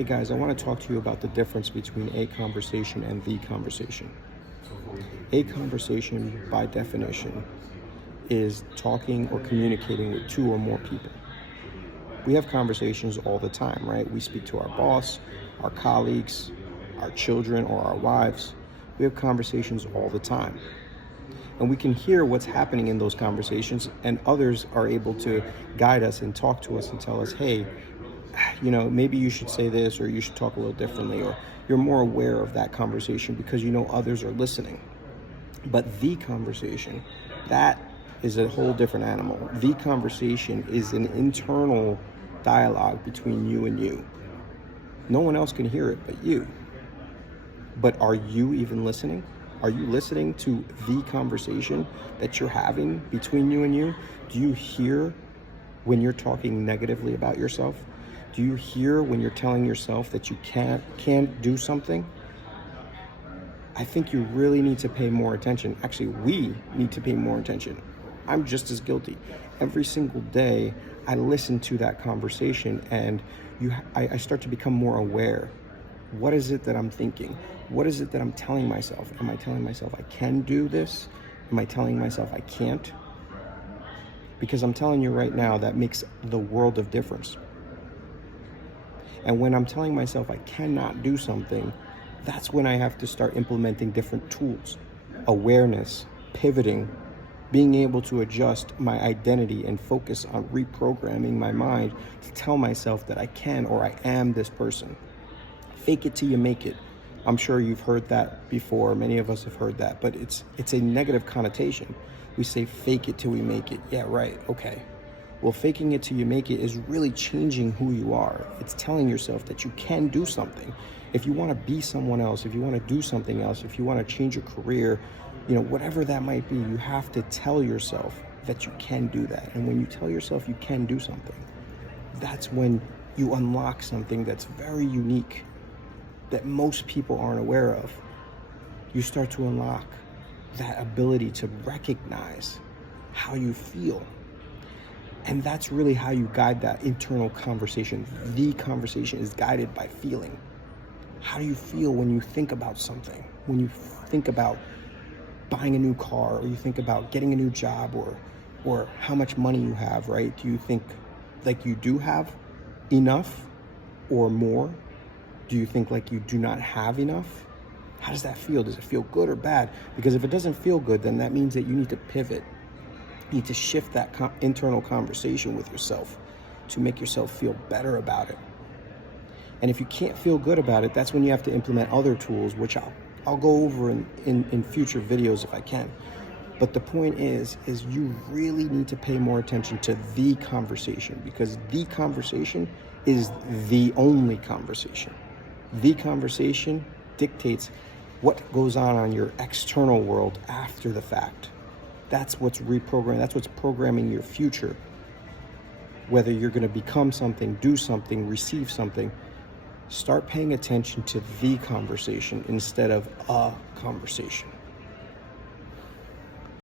Hey guys, I want to talk to you about the difference between a conversation and the conversation. A conversation, by definition, is talking or communicating with two or more people. We have conversations all the time, right? We speak to our boss, our colleagues, our children, or our wives. We have conversations all the time. And we can hear what's happening in those conversations, and others are able to guide us and talk to us and tell us, hey, maybe you should say this, or you should talk a little differently, or you're more aware of that conversation because you know others are listening. But the conversation, that is a whole different animal. The conversation is an internal dialogue between you and you. No one else can hear it but you. But are you even listening? Are you listening to the conversation that you're having between you and you? Do you hear when you're talking negatively about yourself? Do you hear when you're telling yourself that you can't do something? I think you really need to pay more attention. Actually, we need to pay more attention. I'm just as guilty. Every single day, I listen to that conversation, and I start to become more aware. What is it that I'm thinking? What is it that I'm telling myself? Am I telling myself I can do this? Am I telling myself I can't? Because I'm telling you right now, that makes the world of difference. And when I'm telling myself I cannot do something, that's when I have to start implementing different tools, awareness, pivoting, being able to adjust my identity and focus on reprogramming my mind to tell myself that I can or I am this person. Fake it till you make it. I'm sure you've heard that before. Many of us have heard that, but it's a negative connotation. We say fake it till we make it. Yeah, right. Okay. Well, faking it till you make it is really changing who you are. It's telling yourself that you can do something. If you want to be someone else, if you want to do something else, if you want to change your career, whatever that might be, you have to tell yourself that you can do that. And when you tell yourself you can do something, that's when you unlock something that's very unique that most people aren't aware of. You start to unlock that ability to recognize how you feel. And that's really how you guide that internal conversation. The conversation is guided by feeling. How do you feel when you think about something? When you think about buying a new car, or you think about getting a new job, or how much money you have, right? Do you think like you do have enough or more? Do you think like you do not have enough? How does that feel? Does it feel good or bad? Because if it doesn't feel good, then that means that you need to pivot. You need to shift that internal conversation with yourself to make yourself feel better about it. And if you can't feel good about it, that's when you have to implement other tools, which I'll go over in future videos if I can. But the point is you really need to pay more attention to the conversation, because the conversation is the only conversation. The conversation dictates what goes on your external world after the fact. That's what's reprogramming. That's what's programming your future. Whether you're going to become something, do something, receive something, start paying attention to the conversation instead of a conversation.